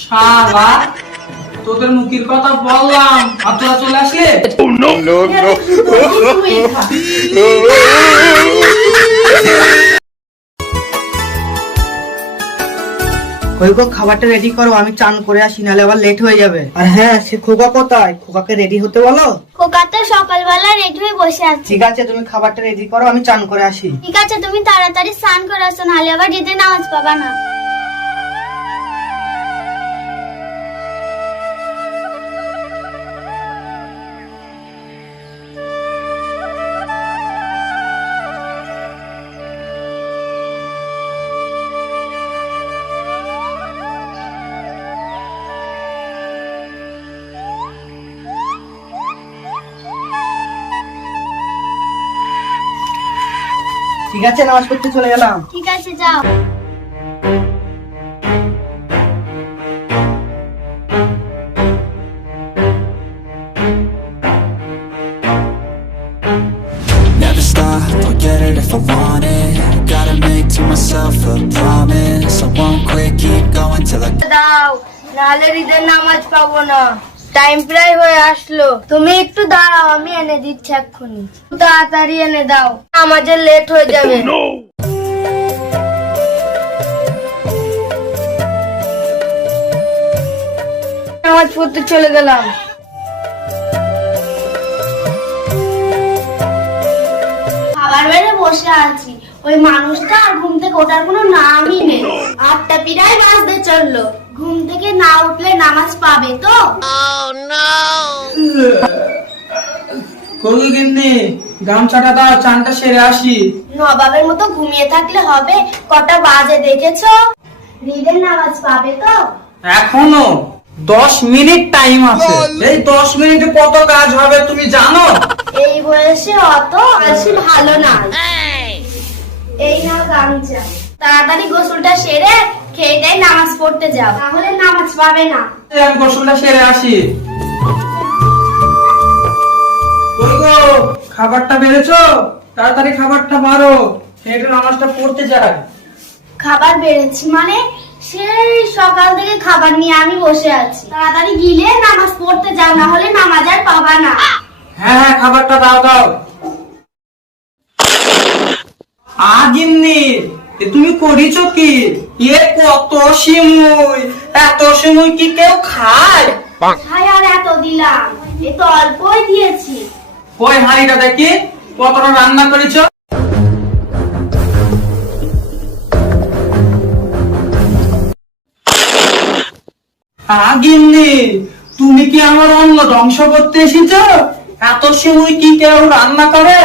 শালা তোদের মুখের কথা বললাম আর তোরা চলে আসলে। কই গো, খাবারটা রেডি করো, আমি চান করে আসি, নাহলে আবার লেট হয়ে যাবে। আর হ্যাঁ, সে খোকা কোথায়? খোকাকে রেডি হতে বলো। খোকা তো সকালবেলা রেডি হয়ে বসে আছে। ঠিক আছে, তুমি খাবারটা রেডি করো, আমি চান করে আসি। ঠিক আছে, তুমি তাড়াতাড়ি স্নান করে আসো, নাহলে আবার ঈদের নামাজ পাবা না। ঠিক আছে, নামাজ পড়তে চলে গেলাম। ঠিক আছে, যাও। Never stop, I'll get it if I want it. Gotta make to myself a promise. I won't quit, keep going till I দাও, নাহলে ঈদের নামাজ পাবো না। টাইম প্রায় হয়ে আসলো, তুমি একটু দাঁড়াও, আমি এনে দিচ্ছি এক্ষুনি। তাড়াতাড়ি এনে দাও, আমাদের লেট হয়ে যাবে। নামাজ পড়তে চলে গেলাম। খাবার বেড়ে বসে আছি, ওই মানুষটা আর ঘুম থেকে ওঠার কোনো নামই নেই। 8টা প্রায় বাজতে চললো, ঘুম থেকে না উঠলে নামাজ পাবে তো? কই গিন্নি, গামছাটা দাও, চানটা সেরে আসি। নবাবের মতো ঘুমিয়ে থাকলে হবে? কটা বাজে দেখেছো? ঈদের নামাজ পাবে তো? এখনো 10 মিনিট টাইম আছে। এই 10 মিনিটে কত কাজ হবে তুমি জানো? এই বয়সে অত আলসি ভালো না। এই নাও গামছা, তাড়াতাড়ি গোসলটা সেরে খেয়ে দেয় নামাজ পড়তে যাও, তাহলে নামাজ পাবে না। আমি গোসলটা সেরে আসি। কই গো, খাবারটা বেড়েছো? তাড়াতাড়ি খাবারটা মারো, খেয়ে নামাজটা পড়তে যাই। খাবার বেড়েছি মানে? সেই সকাল থেকে খাবার নিয়ে আমি বসে আছি। তাড়াতাড়ি গিলে নামাজ পড়তে যাও, না হলে নামাজ আর পাবা না। হ্যাঁ হ্যাঁ, খাবারটা দাও দাও। গিন্নি, তুমি করিছো কি? এ কত সিমুই, এত সিমুই কি কেউ খায়? হাই, আর এত দিলাম? এ তো অল্পই দিয়েছি। ওই হাঁড়িটা দেখি কতটা রান্না করেছো। গিন্নি, তুমি কি আমার অন্ন ধ্বংস করতে এসেছো? এত সময় কি কেউ রান্না করে?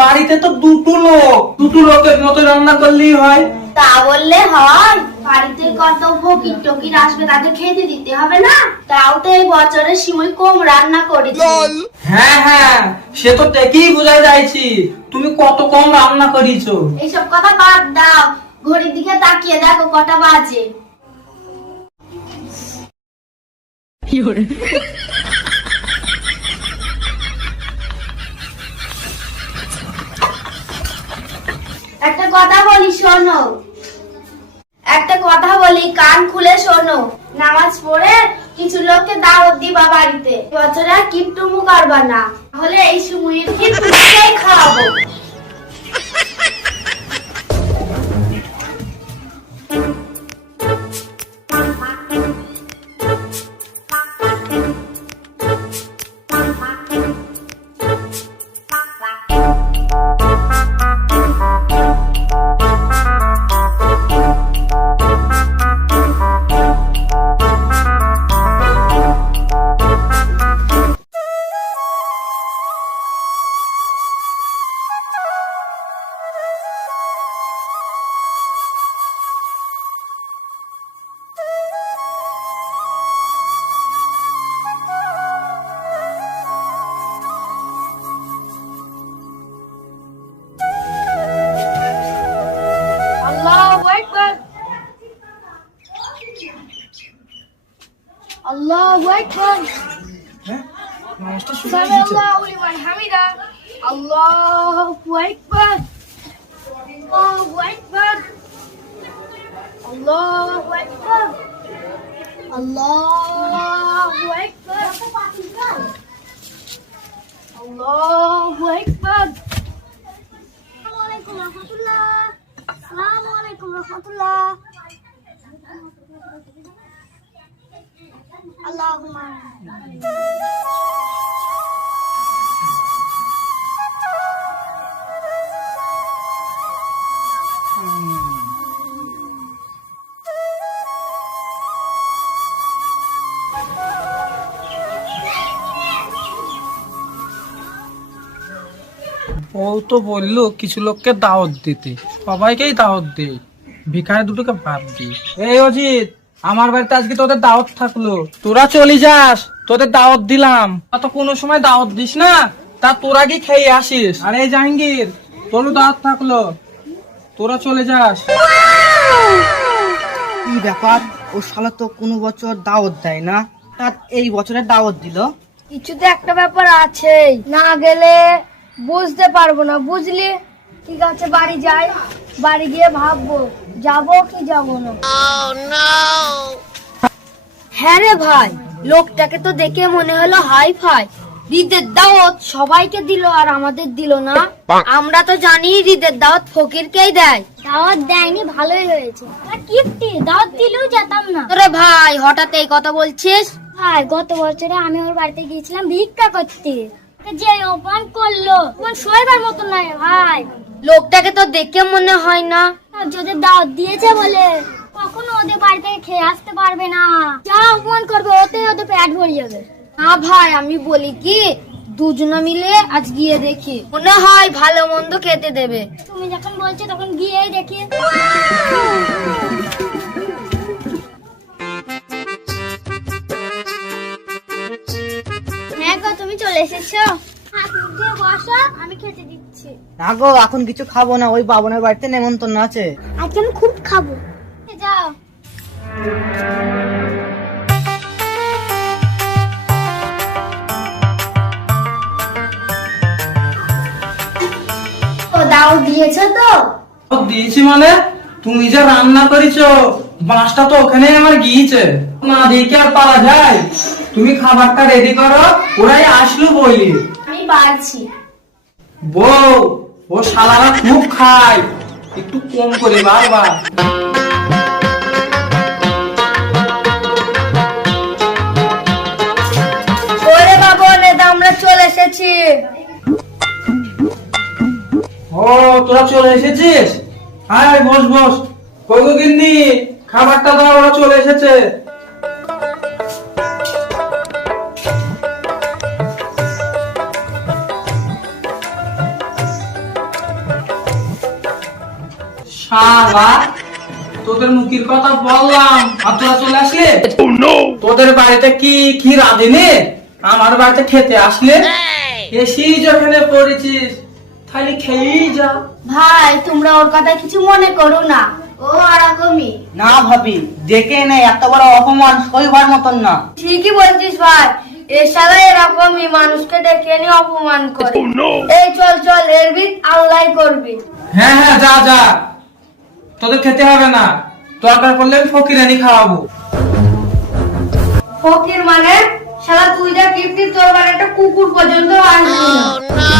বাড়িতে তো দুটো লোকের মতো রান্না করলেই হয়। তা বললে হয়? বাড়িতে কত ফকির টকির আসবে, তাদের খেতে দিতে হবে না? তাও তো এই বছরে সিমুই কম রান্না করেছি। হ্যাঁ হ্যাঁ, সে তো দেখেই বোঝা যাইছি তুমি কত কম রান্না করিছো। এইসব কথা বাদ দাও, ঘড়ির দিকে তাকিয়ে দেখো কটা বাজে। একটা কথা বলি শোনো, একটা কথা বলি, কান খুলে শোনো। নামাজ পড়ে কিছু লোককে দাওয়াত দিবা বাড়িতে, বছরে আর কিপটুমু করবা না, তাহলে এই সময়ের কিপটুমুকেই খাওয়াবো। আল্লাহু আকবার। নামাজটা শুরু হয়ে গেছে। সামিআল্লাহু লিমান হামিদা। আল্লাহু আকবার। আল্লাহু আকবার। আল্লাহু আকবার। আল্লাহু আকবার। আল্লাহু আকবার। আসসালামু আলাইকুম রাহমাতুল্লাহ। আসসালামু আলাইকুম রাহমাতুল্লাহ। আল্লাহুম্মা ও তো বললো কিছু লোককে দাওয়াত দিতে, সবাইকেই দাওয়াত দে, ভিখারি দুটোকে বাদ দি। এই অজিত, আমার বাড়িতে আজকে তোদের দাওয়াত থাকলো, তোরা চলে যাস, তোদের দাওয়াত দিলাম। তো কোনো সময় দাওয়াত দিস না, তা তোরা কি খেয়ে আসিস। আরে জাহাঙ্গীর, তোরও দাওয়াত থাকলো, তোরা চলে যাস। কি ব্যাপার, ও শালা তো কোনো বছর দাওয়াত দেয় না, তার এই বছরে দাওয়াত দিল। কিছু তো একটা ব্যাপার আছে, না গেলে বুঝতে পারবো না, বুঝলি? ঠিক আছে, বাড়ি যাই, বাড়ি গিয়ে ভাববো যাবো কি যাবো না। হ্যাঁ রে ভাই, লোকটাকে তো দেখে মনে হলো হাই ফাই, ঈদের দাওয়াত সবাইকে দিল আর আমাদের দিল না। আমরা তো জানি ঈদের দাওয়াত ফকিরকেই দেয়। দাওয়াত দেয়নি, ভালোই হয়েছে। কিপ্টি দাওয়াত দিলেও যেতাম না। তোরে ভাই হঠাৎ এই কথা বলছিস? ভাই, গত বছরে আমি ওর বাড়িতে গিয়েছিলাম ভিক্ষা করতে, যে অপমান করলো শোয়বার মতো নয় ভাই। লোকটাকে তো দেখে মনে হয় না, যদি দাওয়াত দিয়েছে বলে কখনো ওদের বাড়ি থেকে খেয়ে আসতে পারবে না। যা অপমান করবে ওতে ওদের পেট ভরে যাবে। না ভাই, আমি বলি কি, দুজনে মিলে আজ গিয়ে দেখি, মনে হয় ভালো মন্দ খেতে দেবে। তুমি যখন বলছো তখন গিয়েই দেখি। হ্যাঁ গো, তুমি চলে এসেছো, বসো, আমি খেতে দিচ্ছি। না গো, এখন কিছু খাবো না, ওই বাবনের বাড়িতে নেমন্তন্ন আছে। আজকে আমি খুব খাবো। যাও। দাও দিয়েছো তো? দিয়েছি মানে, তুমি যা রান্না করেছো, বাঁশটা তো ওখানে আমার গিয়েছে, না দেখে আর পারা যায়। তুমি খাবারটা রেডি করো, ওরাই আসলো বলি। আমি পারছি। বউ, ও শালারা খুব খায়, একটু কম করে বারবার। ওরে বাবা, নেতা আমরা চলে এসেছি। ও, তোরা চলে এসেছিস? হাই, বস বস। কই গো গিন্নি, খাবারটা দাও, ওরা চলে এসেছে। শালা, তোদের মুখের কথা বললাম আর তোরা চলে আসলে। তোদের বাড়িতে কি কি রাঁধেনি, আমার বাড়িতে খেতে আসলে। এসি যেখানে পড়েছিস, খালি খেয়েই যা। ভাই, তোমরা ওর কথা কিছু মনে করো না, ও এরকমই। না ভাবি, দেখে নেই, এত বড় অপমান সইবার মতন না। ঠিকই বলছিস ভাই, এ শালা এরকমই, মানুষকে ডেকে নিয়ে অপমান করে। এই চল চল, এর বিদ আল্লাহ করবি। হ্যাঁ হ্যাঁ, যা যা, তোদের খেতে হবে না, দরকার পড়লে আমি ফকিরানি খাওয়াবো। ফকির মানে? শালা তুই যা কিপ্টি, তোর বাড়ি একটা কুকুর পর্যন্ত আসবি না।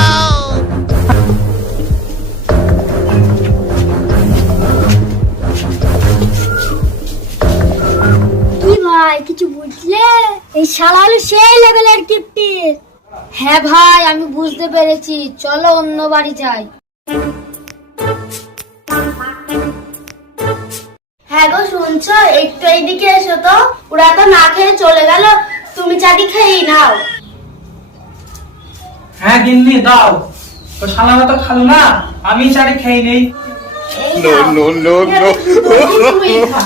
কি ভাই, কিছু বুঝলে? এই শালা হলো সেই লেভেলের কিপ্টি। হ্যাঁ ভাই, আমি বুঝতে পেরেছি, চলো অন্য বাড়ি যাই। হ্যাঁ গো, শুনছো? একটু এইদিকে এসো তো, ওরা তো না খেয়ে চলে গেল, তুমি চাটি খেয়েই নাও। হ্যাঁ গিন্নি, দাও। তো শালারা তো খালো না, আমি চারি খেয়ে নেই। এই নাও। no, no. তুই খা।